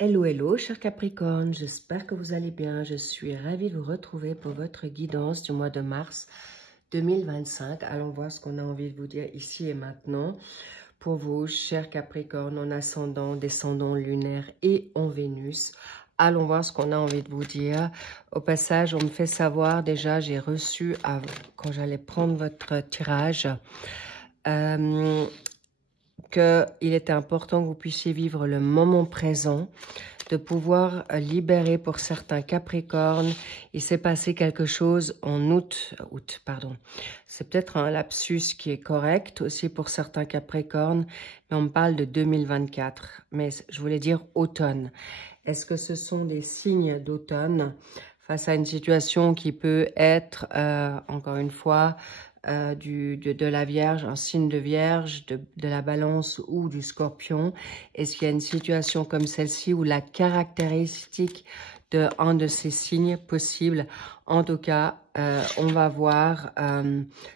Hello, hello, cher Capricorne, j'espère que vous allez bien. Je suis ravie de vous retrouver pour votre guidance du mois de mars 2025. Allons voir ce qu'on a envie de vous dire ici et maintenant. Pour vous, cher Capricorne, en ascendant, descendant lunaire et en Vénus. Allons voir ce qu'on a envie de vous dire. Au passage, on me fait savoir déjà, j'ai reçu, quand j'allais prendre votre tirage, qu'il était important que vous puissiez vivre le moment présent, de pouvoir libérer pour certains Capricornes. Il s'est passé quelque chose en août, pardon. C'est peut-être un lapsus qui est correct aussi pour certains Capricornes, mais on me parle de 2024. Mais je voulais dire automne. Est-ce que ce sont des signes d'automne face à une situation qui peut être, encore une fois, de la Vierge, un signe de Vierge, de la Balance ou du Scorpion? Est-ce qu'il y a une situation comme celle-ci où la caractéristique d'un de ces signes possibles? En tout cas, on va voir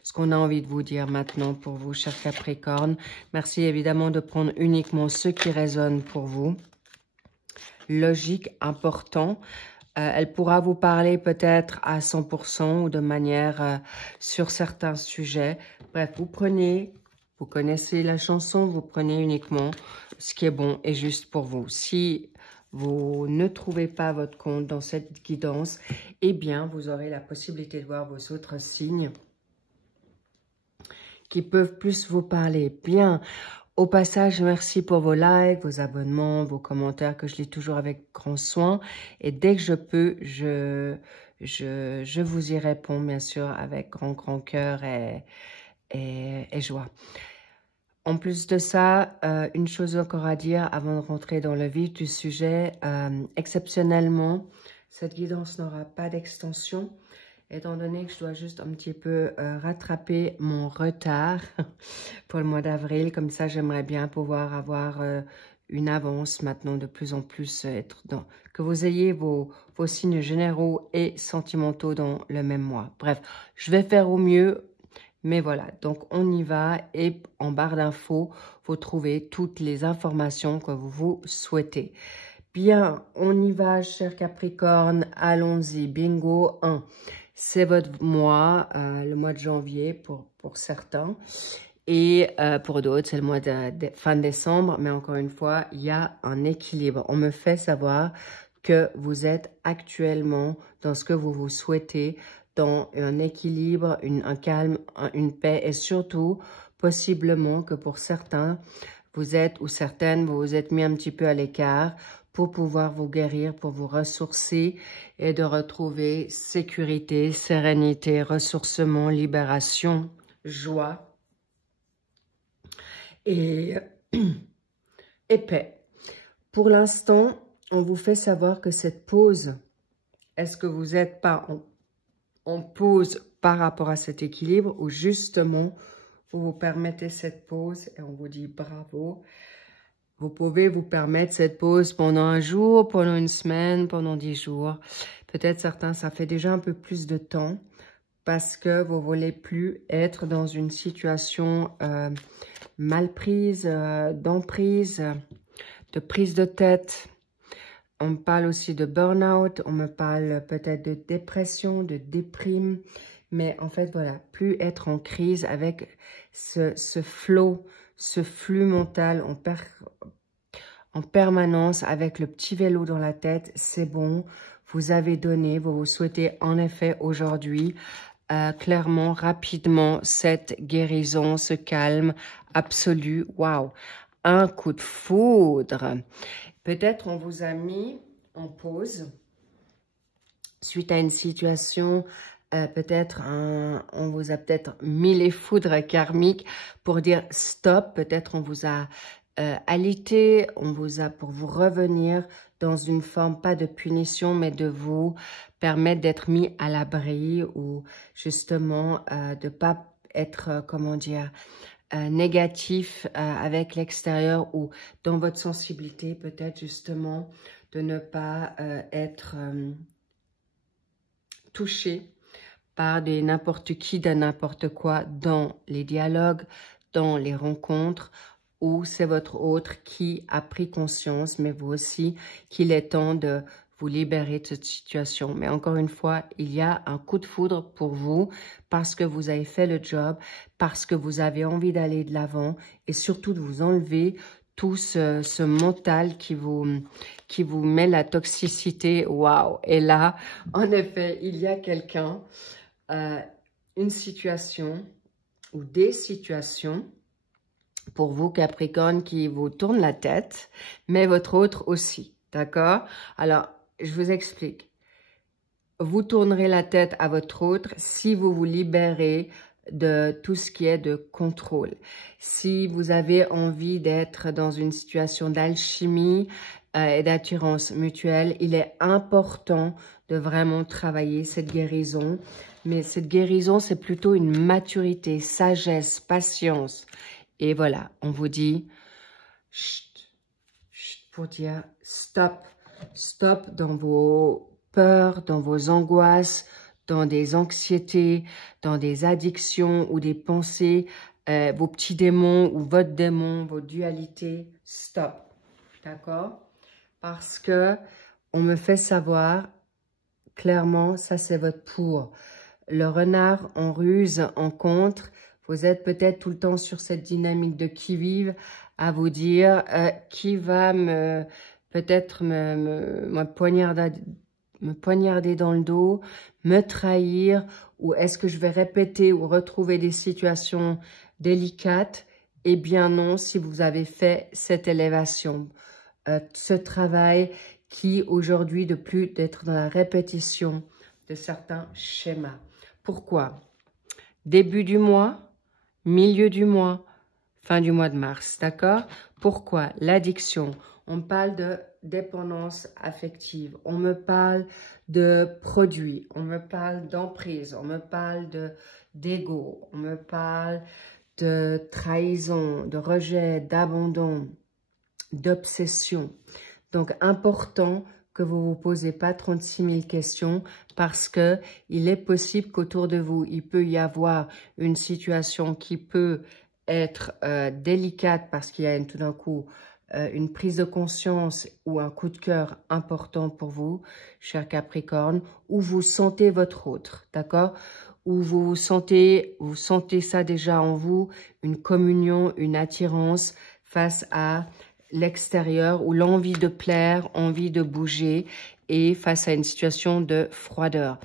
ce qu'on a envie de vous dire maintenant pour vous, chers Capricorne. Merci évidemment de prendre uniquement ce qui résonne pour vous. Logique, important. Elle pourra vous parler peut-être à 100% ou de manière sur certains sujets. Bref, vous prenez, vous connaissez la chanson, vous prenez uniquement ce qui est bon et juste pour vous. Si vous ne trouvez pas votre compte dans cette guidance, eh bien, vous aurez la possibilité de voir vos autres signes qui peuvent plus vous parler. Bien. Au passage, merci pour vos likes, vos abonnements, vos commentaires que je lis toujours avec grand soin. Et dès que je peux, je vous y réponds, bien sûr, avec grand cœur et joie. En plus de ça, une chose encore à dire avant de rentrer dans le vif du sujet. Exceptionnellement, cette guidance n'aura pas d'extension. Étant donné que je dois juste un petit peu rattraper mon retard pour le mois d'avril, comme ça j'aimerais bien pouvoir avoir une avance maintenant de plus en plus, que vous ayez vos signes généraux et sentimentaux dans le même mois. Bref, je vais faire au mieux, mais voilà, donc on y va et en barre d'infos, vous trouvez toutes les informations que vous souhaitez. Bien, on y va, cher Capricorne, allons-y, bingo 1. C'est votre mois, le mois de janvier pour certains. Et pour d'autres, c'est le mois de fin décembre. Mais encore une fois, il y a un équilibre. On me fait savoir que vous êtes actuellement dans ce que vous souhaitez, dans un équilibre, un calme, une paix. Et surtout, possiblement que pour certains, vous êtes ou certaines, vous vous êtes mis un petit peu à l'écart pour pouvoir vous guérir, pour vous ressourcer et de retrouver sécurité, sérénité, ressourcement, libération, joie et paix. Pour l'instant, on vous fait savoir que cette pause, est-ce que vous n'êtes pas en pause par rapport à cet équilibre ou justement, vous vous permettez cette pause et on vous dit bravo. Vous pouvez vous permettre cette pause pendant un jour, pendant une semaine, pendant 10 jours. Peut-être certains, ça fait déjà un peu plus de temps parce que vous ne voulez plus être dans une situation mal prise, d'emprise, de prise de tête. On me parle aussi de burn-out, on me parle peut-être de dépression, de déprime. Mais en fait, voilà, plus être en crise avec ce flow, ce flux mental en permanence avec le petit vélo dans la tête, c'est bon. Vous avez donné, vous souhaitez en effet aujourd'hui, clairement, rapidement, cette guérison, ce calme absolu. Waouh! Un coup de foudre. Peut-être on vous a mis en pause suite à une situation. Peut-être on vous a peut-être mis les foudres karmiques pour dire stop. Peut-être on vous a alité, on vous a pour vous revenir dans une forme pas de punition mais de vous permettre d'être mis à l'abri ou justement de pas être comment dire négatif avec l'extérieur ou dans votre sensibilité peut-être justement de ne pas être touché par des n'importe qui, de n'importe quoi dans les dialogues, dans les rencontres, ou c'est votre autre qui a pris conscience, mais vous aussi, qu'il est temps de vous libérer de cette situation. Mais encore une fois, il y a un coup de foudre pour vous parce que vous avez fait le job, parce que vous avez envie d'aller de l'avant et surtout de vous enlever tout ce mental qui vous met la toxicité. Waouh! Et là, en effet, il y a quelqu'un, une situation ou des situations pour vous, Capricorne, qui vous tournent la tête, mais votre autre aussi, d'accord? Alors, je vous explique. Vous tournerez la tête à votre autre si vous vous libérez de tout ce qui est de contrôle. Si vous avez envie d'être dans une situation d'alchimie et d'attirance mutuelle, il est important de vraiment travailler cette guérison. Mais cette guérison, c'est plutôt une maturité, sagesse, patience. Et voilà, on vous dit, chut, chut, pour dire stop. Stop dans vos peurs, dans vos angoisses, dans des anxiétés, dans des addictions ou des pensées, vos petits démons ou votre démon, vos dualités. Stop. D'accord? Parce que on me fait savoir, clairement, ça c'est votre pour. Le renard en ruse, en contre. Vous êtes peut-être tout le temps sur cette dynamique de qui-vive à vous dire qui va peut-être me poignarder dans le dos, me trahir, ou est-ce que je vais répéter ou retrouver des situations délicates? Eh bien non, si vous avez fait cette élévation, ce travail qui aujourd'hui de plus d'être dans la répétition de certains schémas. Pourquoi? Début du mois, milieu du mois, fin du mois de mars, d'accord? Pourquoi? L'addiction. On parle de dépendance affective. On me parle de produits. On me parle d'emprise. On me parle d'ego. On me parle de trahison, de rejet, d'abandon, d'obsession. Donc, important que vous ne vous posez pas 36 000 questions parce que il est possible qu'autour de vous, il peut y avoir une situation qui peut être délicate parce qu'il y a tout d'un coup une prise de conscience ou un coup de cœur important pour vous, cher Capricorne, où vous sentez votre autre, d'accord? Où vous sentez ça déjà en vous, une communion, une attirance face à l'extérieur ou l'envie de plaire, envie de bouger et face à une situation de froideur.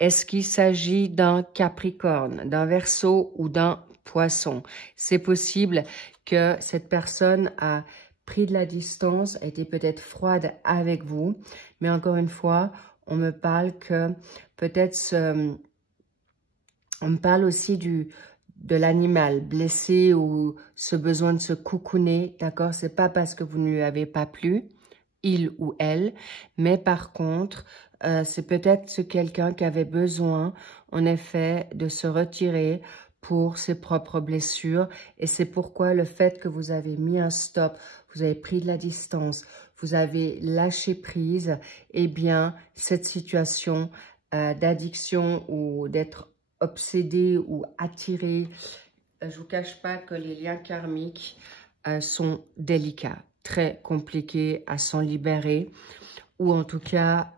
Est-ce qu'il s'agit d'un Capricorne, d'un Verseau ou d'un Poisson? C'est possible que cette personne a pris de la distance, a été peut-être froide avec vous, mais encore une fois, on me parle que peut-être on me parle aussi de l'animal blessé ou ce besoin de se coucouner, d'accord? C'est pas parce que vous ne lui avez pas plu, il ou elle, mais par contre, c'est peut-être ce quelqu'un qui avait besoin, en effet, de se retirer pour ses propres blessures. Et c'est pourquoi le fait que vous avez mis un stop, vous avez pris de la distance, vous avez lâché prise, eh bien, cette situation d'addiction ou d'être obsédé ou attiré, je ne vous cache pas que les liens karmiques sont délicats, très compliqués à s'en libérer, ou en tout cas,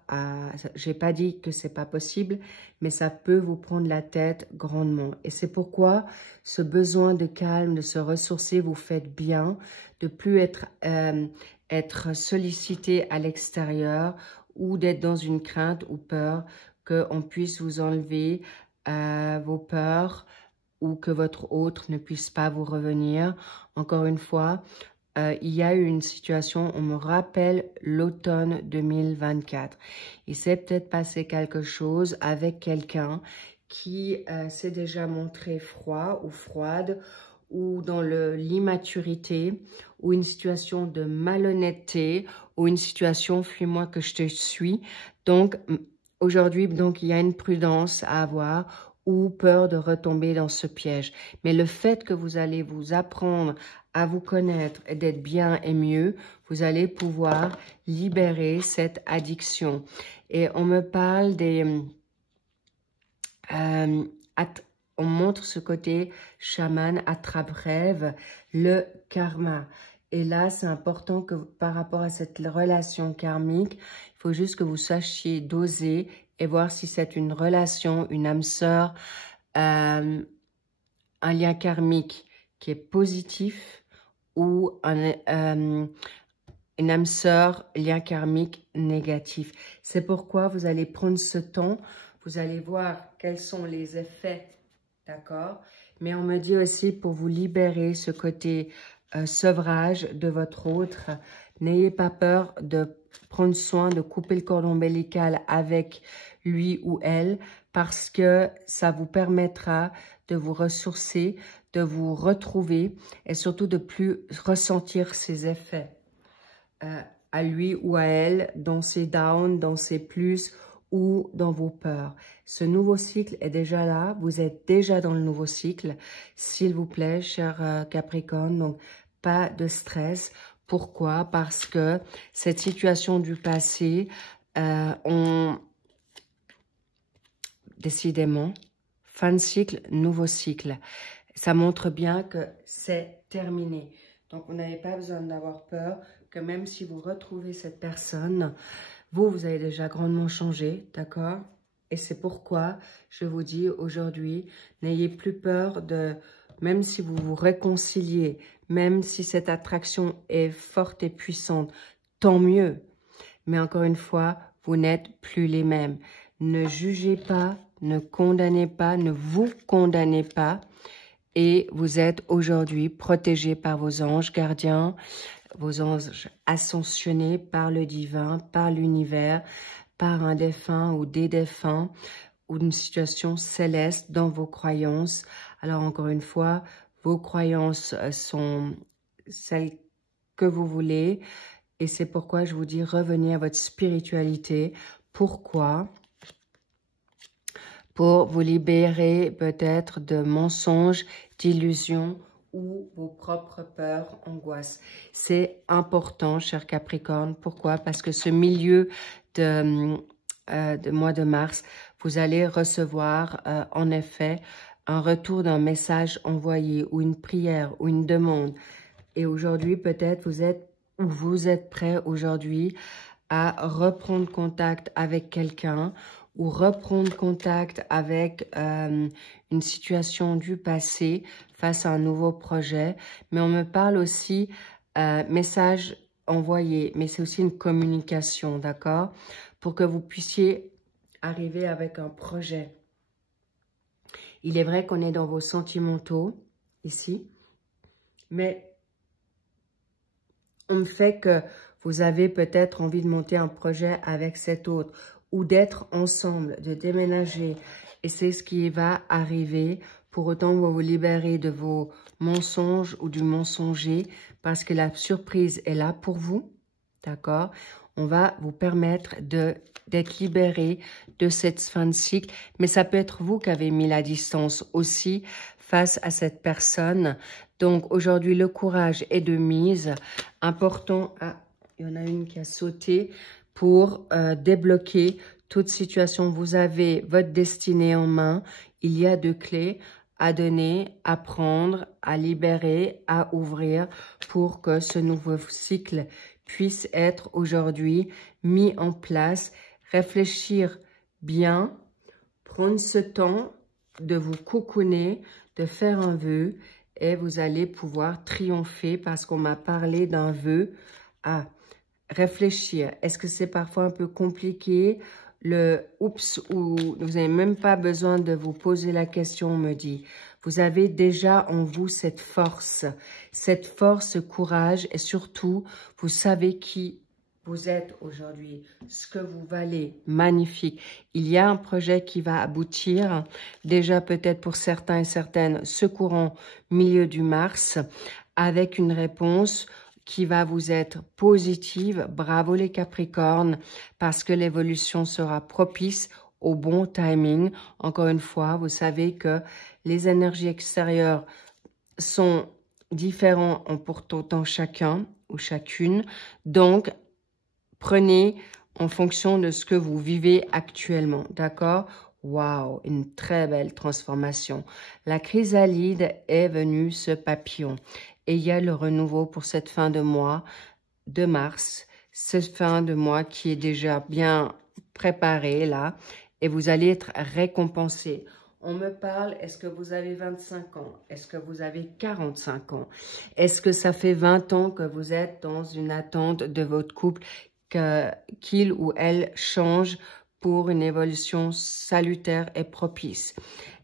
je n'ai pas dit que c'est pas possible, mais ça peut vous prendre la tête grandement. Et c'est pourquoi ce besoin de calme, de se ressourcer, vous faites bien, de plus être sollicité à l'extérieur ou d'être dans une crainte ou peur qu'on puisse vous enlever vos peurs ou que votre autre ne puisse pas vous revenir. Encore une fois, il y a eu une situation, on me rappelle l'automne 2024. Il s'est peut-être passé quelque chose avec quelqu'un qui s'est déjà montré froid ou froide ou dans l'immaturité ou une situation de malhonnêteté ou une situation « fuis-moi que je te suis ». Donc, aujourd'hui, donc, il y a une prudence à avoir ou peur de retomber dans ce piège. Mais le fait que vous allez vous apprendre à vous connaître et d'être bien et mieux, vous allez pouvoir libérer cette addiction. Et on me parle des... on montre ce côté chaman, attrape-rêve, le karma. Et là, c'est important que par rapport à cette relation karmique, il faut juste que vous sachiez doser et voir si c'est une relation, une âme sœur, un lien karmique qui est positif ou une âme sœur, lien karmique négatif. C'est pourquoi vous allez prendre ce temps, vous allez voir quels sont les effets, d'accord? Mais on me dit aussi pour vous libérer ce côté sevrage de votre autre. N'ayez pas peur de prendre soin de couper le cordon ombilical avec lui ou elle parce que ça vous permettra de vous ressourcer, de vous retrouver et surtout de plus ressentir ses effets à lui ou à elle dans ses downs, dans ses plus ou dans vos peurs. Ce nouveau cycle est déjà là, vous êtes déjà dans le nouveau cycle, s'il vous plaît, cher Capricorne, donc pas de stress. Pourquoi? Parce que cette situation du passé, décidément, fin de cycle, nouveau cycle. Ça montre bien que c'est terminé. Donc, vous n'avez pas besoin d'avoir peur que même si vous retrouvez cette personne, vous avez déjà grandement changé, d'accord? Et c'est pourquoi je vous dis aujourd'hui, n'ayez plus peur de, même si vous vous réconciliez, même si cette attraction est forte et puissante, tant mieux. Mais encore une fois, vous n'êtes plus les mêmes. Ne jugez pas, ne condamnez pas, ne vous condamnez pas. Et vous êtes aujourd'hui protégés par vos anges gardiens, vos anges ascensionnés par le divin, par l'univers, par un défunt ou des défunts, ou une situation céleste dans vos croyances. Alors encore une fois, vos croyances sont celles que vous voulez. Et c'est pourquoi je vous dis revenez à votre spiritualité. Pourquoi ? Pour vous libérer peut-être de mensonges, d'illusions ou vos propres peurs, angoisses. C'est important, cher Capricorne. Pourquoi? Parce que ce milieu de mois de mars, vous allez recevoir en effet un retour d'un message envoyé ou une prière ou une demande. Et aujourd'hui, peut-être vous êtes prêt aujourd'hui à reprendre contact avec quelqu'un ou reprendre contact avec une situation du passé face à un nouveau projet. Mais on me parle aussi message envoyé, mais c'est aussi une communication, d'accord? Pour que vous puissiez arriver avec un projet. Il est vrai qu'on est dans vos sentimentaux, ici, mais on me fait que vous avez peut-être envie de monter un projet avec cet autre ou d'être ensemble, de déménager. Et c'est ce qui va arriver. Pour autant, vous vous libérez de vos mensonges ou du mensonger parce que la surprise est là pour vous. D'accord? On va vous permettre d'être libéré de cette fin de cycle. Mais ça peut être vous qui avez mis la distance aussi face à cette personne. Donc, aujourd'hui, le courage est de mise. Important. Ah, il y en a une qui a sauté. Pour débloquer toute situation, vous avez votre destinée en main. Il y a 2 clés à donner, à prendre, à libérer, à ouvrir pour que ce nouveau cycle puisse être aujourd'hui mis en place. Réfléchir bien, prendre ce temps de vous cocooner, de faire un vœu et vous allez pouvoir triompher parce qu'on m'a parlé d'un vœu à réfléchir. Est-ce que c'est parfois un peu compliqué? Le oups, ou vous n'avez même pas besoin de vous poser la question, on me dit. Vous avez déjà en vous cette force, ce courage et surtout, vous savez qui vous êtes aujourd'hui, ce que vous valez. Magnifique. Il y a un projet qui va aboutir, déjà peut-être pour certains et certaines, ce courant milieu du mars, avec une réponse qui va vous être positive. Bravo les Capricornes, parce que l'évolution sera propice au bon timing. Encore une fois, vous savez que les énergies extérieures sont différentes en pourtant chacun ou chacune. Donc, prenez en fonction de ce que vous vivez actuellement, d'accord? Waouh, une très belle transformation. La chrysalide est venue, ce papillon. Et il y a le renouveau pour cette fin de mois de mars. Cette fin de mois qui est déjà bien préparée là. Et vous allez être récompensé. On me parle, est-ce que vous avez 25 ans? Est-ce que vous avez 45 ans? Est-ce que ça fait 20 ans que vous êtes dans une attente de votre couple qu'il ou elle change pour une évolution salutaire et propice?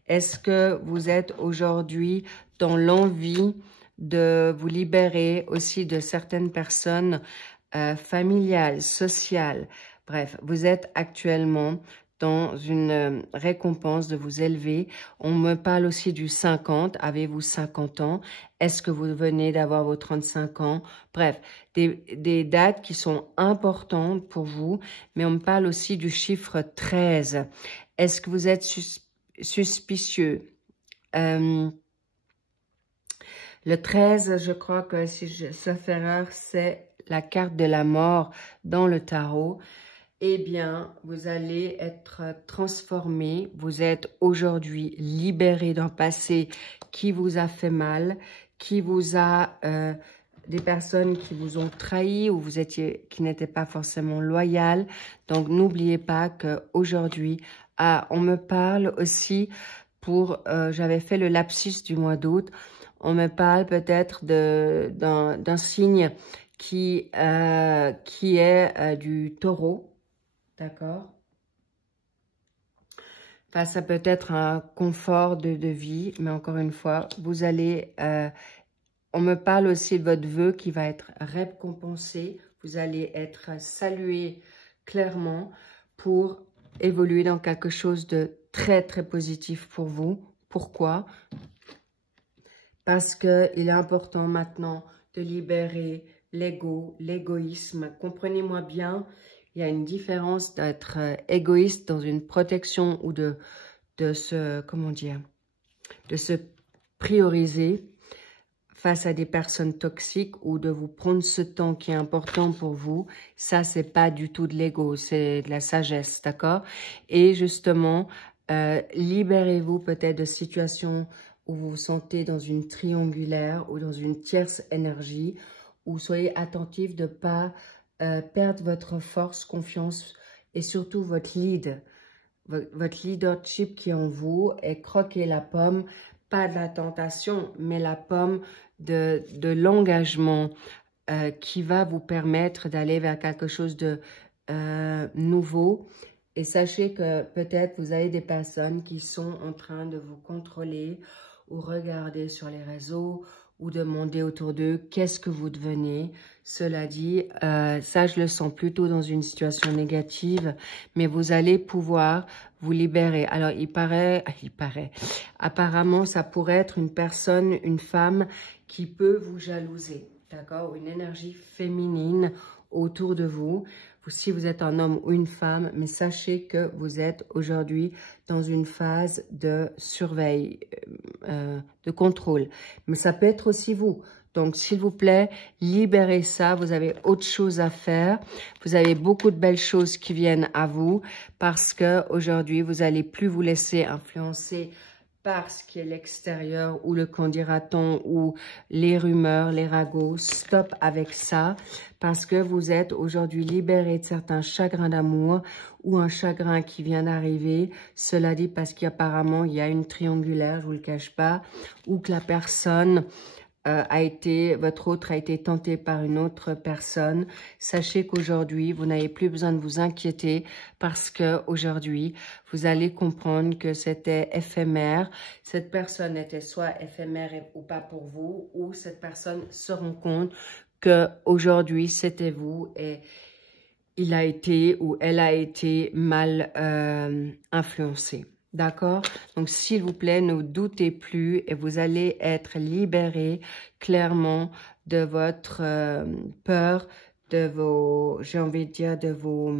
Est-ce que vous êtes aujourd'hui dans l'envie de vous libérer aussi de certaines personnes familiales, sociales? Bref, vous êtes actuellement dans une récompense de vous élever. On me parle aussi du 50. Avez-vous 50 ans? Est-ce que vous venez d'avoir vos 35 ans? Bref, des dates qui sont importantes pour vous, mais on me parle aussi du chiffre 13. Est-ce que vous êtes suspicieux? Le 13, je crois que si je fais erreur, c'est la carte de la mort dans le tarot. Eh bien, vous allez être transformé. Vous êtes aujourd'hui libéré d'un passé qui vous a fait mal, qui vous a des personnes qui vous ont trahi ou qui n'étaient pas forcément loyales. Donc, n'oubliez pas qu'aujourd'hui, on me parle aussi j'avais fait le lapsus du mois d'août. On me parle peut-être d'un signe qui est du taureau. D'accord? Enfin, ça peut être un confort de vie, mais encore une fois, vous allez... on me parle aussi de votre vœu qui va être récompensé. Vous allez être salué clairement pour évoluer dans quelque chose de très, très positif pour vous. Pourquoi? Parce qu'il est important maintenant de libérer l'ego, l'égoïsme. Comprenez-moi bien. Il y a une différence d'être égoïste dans une protection ou de se prioriser face à des personnes toxiques ou de vous prendre ce temps qui est important pour vous. Ça, c'est pas du tout de l'ego, c'est de la sagesse, d'accord? Et justement, libérez-vous peut-être de situations où vous vous sentez dans une triangulaire ou dans une tierce énergie, ou soyez attentif de ne pas perdre votre force, confiance et surtout votre leadership qui est en vous, et croquer la pomme, pas de la tentation, mais la pomme de l'engagement qui va vous permettre d'aller vers quelque chose de nouveau. Et sachez que peut-être vous avez des personnes qui sont en train de vous contrôler ou regarder sur les réseaux ou demander autour d'eux qu'est-ce que vous devenez. Cela dit, ça je le sens plutôt dans une situation négative, mais vous allez pouvoir vous libérer. Alors apparemment ça pourrait être une personne, une femme qui peut vous jalouser, d'accord? Une énergie féminine autour de vous. Si vous êtes un homme ou une femme, mais sachez que vous êtes aujourd'hui dans une phase de surveille, de contrôle. Mais ça peut être aussi vous. Donc, s'il vous plaît, libérez ça. Vous avez autre chose à faire. Vous avez beaucoup de belles choses qui viennent à vous parce que aujourd'hui, vous n'allez plus vous laisser influencer par ce qui est l'extérieur ou le qu'en dira-t-on ou les rumeurs, les ragots. Stop avec ça parce que vous êtes aujourd'hui libéré de certains chagrins d'amour ou un chagrin qui vient d'arriver. Cela dit parce qu'apparemment, il y a une triangulaire, je vous le cache pas, ou que la personne votre autre a été tenté par une autre personne. Sachez qu'aujourd'hui, vous n'avez plus besoin de vous inquiéter parce que aujourd'hui, vous allez comprendre que c'était éphémère. Cette personne était soit éphémère ou pas pour vous, ou cette personne se rend compte que aujourd'hui c'était vous et il a été ou elle a été mal influencé. D'accord? Donc, s'il vous plaît, ne doutez plus et vous allez être libéré clairement de votre peur, de vos, j'ai envie de dire, de vos...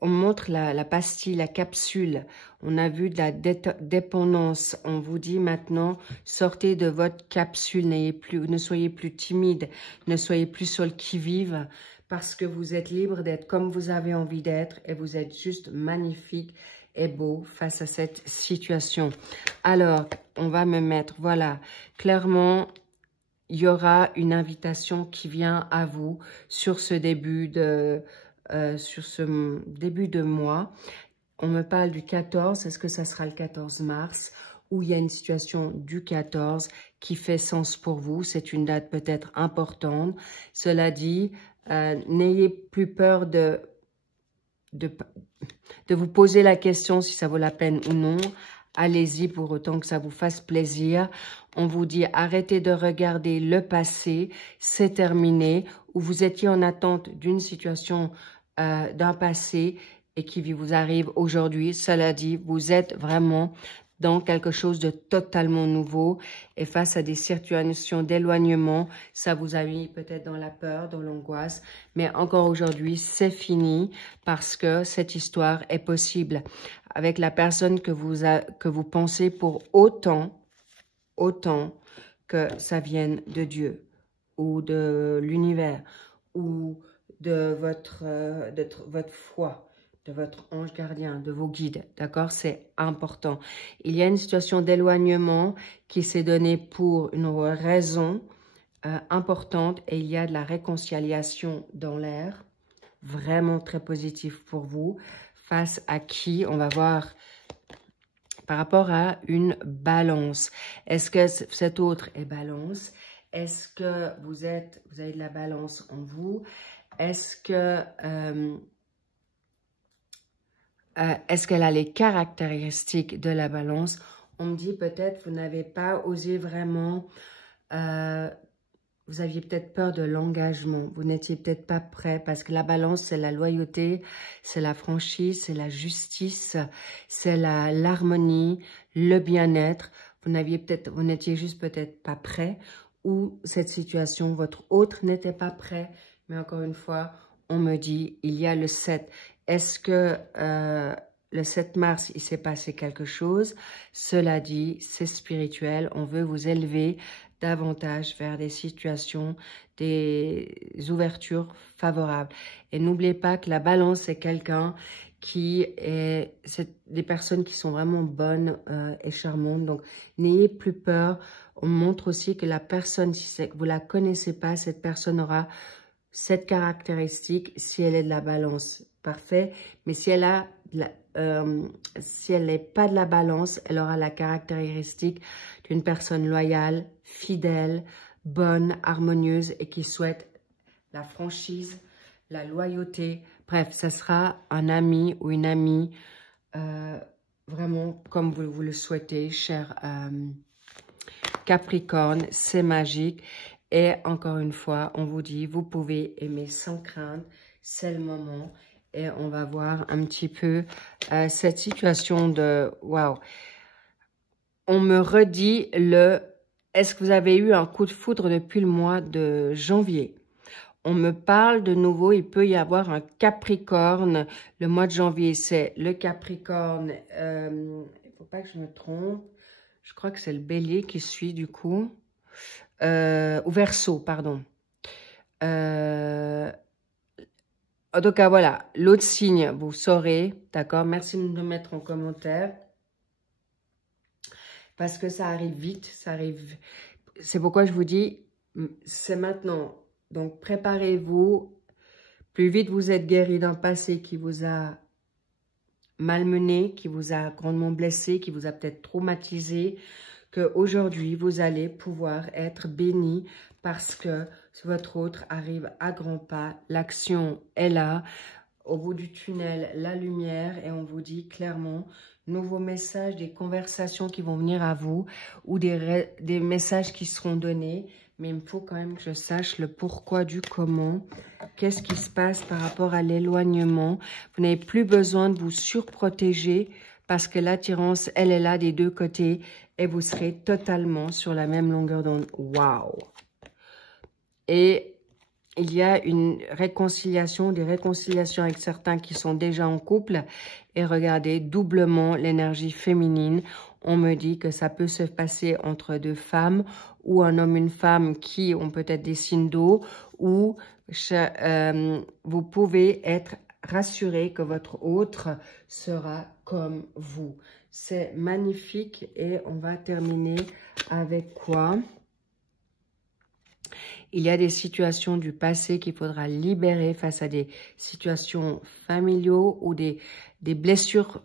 on montre la pastille, la capsule. On a vu de la dépendance. On vous dit maintenant, sortez de votre capsule, ne soyez plus timide, ne soyez plus sur le qui-vive parce que vous êtes libre d'être comme vous avez envie d'être et vous êtes juste magnifique. est beau face à cette situation. Alors, on va me mettre, voilà, clairement, il y aura une invitation qui vient à vous sur ce début de mois. On me parle du 14, est-ce que ça sera le 14 mars? Où il y a une situation du 14 qui fait sens pour vous. C'est une date peut-être importante. Cela dit, n'ayez plus peur de vous poser la question si ça vaut la peine ou non. Allez-y pour autant que ça vous fasse plaisir. On vous dit arrêtez de regarder le passé, c'est terminé. Ou vous étiez en attente d'une situation d'un passé et qui vous arrive aujourd'hui. Cela dit, vous êtes vraiment dans quelque chose de totalement nouveau et face à des situations d'éloignement, ça vous a mis peut-être dans la peur, dans l'angoisse, mais encore aujourd'hui, c'est fini parce que cette histoire est possible avec la personne que vous pensez pour autant que ça vienne de Dieu ou de l'univers ou de votre foi, de votre ange gardien, de vos guides, d'accord? C'est important. Il y a une situation d'éloignement qui s'est donnée pour une raison importante et il y a de la réconciliation dans l'air, vraiment très positif pour vous. Face à qui? On va voir par rapport à une balance. Est-ce que cet autre est balance? Est-ce que vous avez de la balance en vous? Est-ce qu'elle a les caractéristiques de la balance? On me dit peut-être vous n'avez pas osé vraiment, vous aviez peut-être peur de l'engagement, vous n'étiez peut-être pas prêt parce que la balance c'est la loyauté, c'est la franchise, c'est la justice, c'est l'harmonie, le bien-être. Vous n'étiez juste peut-être pas prêt ou cette situation, votre autre n'était pas prêt. Mais encore une fois, on me dit, il y a le 7. Est-ce que le 7 mars, il s'est passé quelque chose? Cela dit, c'est spirituel. On veut vous élever davantage vers des situations, des ouvertures favorables. Et n'oubliez pas que la balance, c'est quelqu'un c'est des personnes qui sont vraiment bonnes et charmantes. Donc, n'ayez plus peur. On montre aussi que la personne, si vous la connaissez pas, cette personne aura cette caractéristique si elle est de la balance. Parfait. Mais si elle n'est pas de la balance, elle aura la caractéristique d'une personne loyale, fidèle, bonne, harmonieuse et qui souhaite la franchise, la loyauté. Bref, ça sera un ami ou une amie vraiment comme vous le souhaitez, cher Capricorne. C'est magique. Et encore une fois, on vous dit, vous pouvez aimer sans crainte. C'est le moment. Et on va voir un petit peu cette situation de... Waouh! On me redit est-ce que vous avez eu un coup de foudre depuis le mois de janvier? On me parle de nouveau, il peut y avoir un Capricorne. Le mois de janvier, c'est le Capricorne. Il ne faut pas que je me trompe. Je crois que c'est le Bélier qui suit du coup. Ou Verseau, pardon. En tout cas, voilà, l'autre signe, vous saurez, d'accord? Merci de me mettre en commentaire. Parce que ça arrive vite, ça arrive. C'est pourquoi je vous dis, c'est maintenant. Donc, préparez-vous. Plus vite vous êtes guéri d'un passé qui vous a malmené, qui vous a grandement blessé, qui vous a peut-être traumatisé, qu'aujourd'hui, vous allez pouvoir être béni parce que votre autre arrive à grands pas. L'action est là. Au bout du tunnel, la lumière. Et on vous dit clairement, nouveaux messages, des conversations qui vont venir à vous ou des messages qui seront donnés. Mais il me faut quand même que je sache le pourquoi du comment. Qu'est-ce qui se passe par rapport à l'éloignement? Vous n'avez plus besoin de vous surprotéger parce que l'attirance, elle est là des deux côtés et vous serez totalement sur la même longueur d'onde. Waouh! Et il y a une réconciliation, des réconciliations avec certains qui sont déjà en couple. Et regardez, doublement l'énergie féminine. On me dit que ça peut se passer entre deux femmes ou un homme, une femme qui ont peut-être des signes d'eau. Ou vous pouvez être rassuré que votre autre sera comme vous. C'est magnifique et on va terminer avec quoi? Il y a des situations du passé qu'il faudra libérer face à des situations familiaux ou des blessures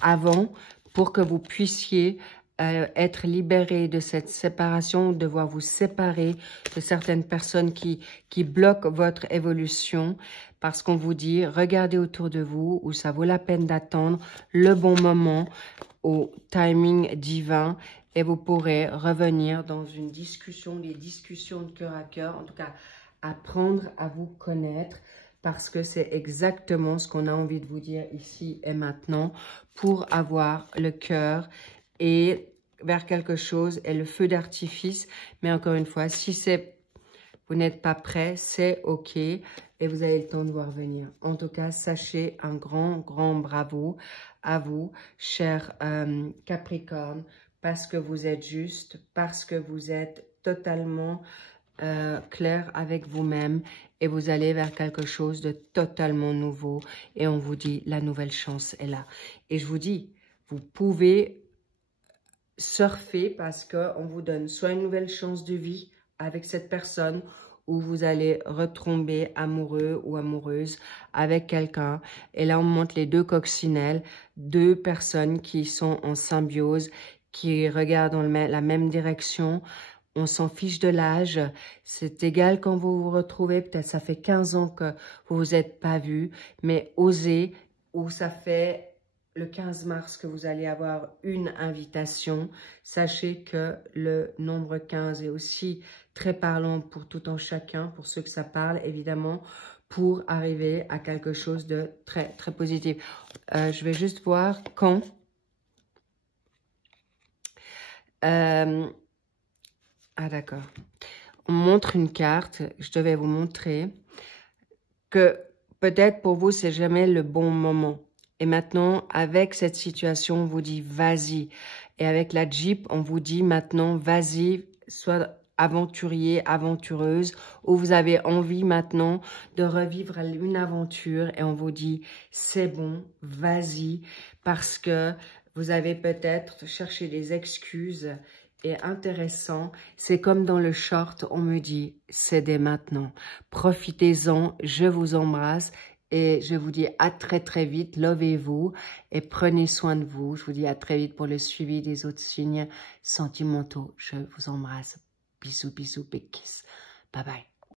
avant pour que vous puissiez être libéré de cette séparation, devoir vous séparer de certaines personnes qui bloquent votre évolution parce qu'on vous dit, regardez autour de vous où ça vaut la peine d'attendre le bon moment au timing divin et vous pourrez revenir dans une discussion, des discussions de cœur à cœur, en tout cas apprendre à vous connaître parce que c'est exactement ce qu'on a envie de vous dire ici et maintenant pour avoir le cœur et vers quelque chose et le feu d'artifice. Mais encore une fois, si vous n'êtes pas prêt, c'est OK et vous avez le temps de voir venir. En tout cas, sachez un grand bravo à vous, cher Capricorne, parce que vous êtes juste, parce que vous êtes totalement clair avec vous-même et vous allez vers quelque chose de totalement nouveau et on vous dit la nouvelle chance est là. Et je vous dis, vous pouvez surfer parce qu'on vous donne soit une nouvelle chance de vie avec cette personne où vous allez retomber amoureux ou amoureuse avec quelqu'un. Et là, on montre les deux coccinelles, deux personnes qui sont en symbiose, qui regardent dans la même direction. On s'en fiche de l'âge. C'est égal quand vous vous retrouvez. Peut-être ça fait 15 ans que vous vous êtes pas vus, mais osez, ou ça fait le 15 mars que vous allez avoir une invitation. Sachez que le nombre 15 est aussi très parlant pour tout un chacun, pour ceux que ça parle, évidemment, pour arriver à quelque chose de très, très positif. Je vais juste voir quand. Ah, d'accord. On montre une carte. Je devais vous montrer que peut-être pour vous, c'est jamais le bon moment. Et maintenant, avec cette situation, on vous dit vas-y. Et avec la Jeep, on vous dit maintenant vas-y, sois aventurier, aventureuse, ou vous avez envie maintenant de revivre une aventure et on vous dit c'est bon, vas-y, parce que vous avez peut-être cherché des excuses. Et intéressant, c'est comme dans le short, on me dit c'est dès maintenant. Profitez-en, je vous embrasse. Et je vous dis à très vite, lovez-vous et prenez soin de vous. Je vous dis à très vite pour le suivi des autres signes sentimentaux. Je vous embrasse. Bisous, bisous, big kiss. Bye bye.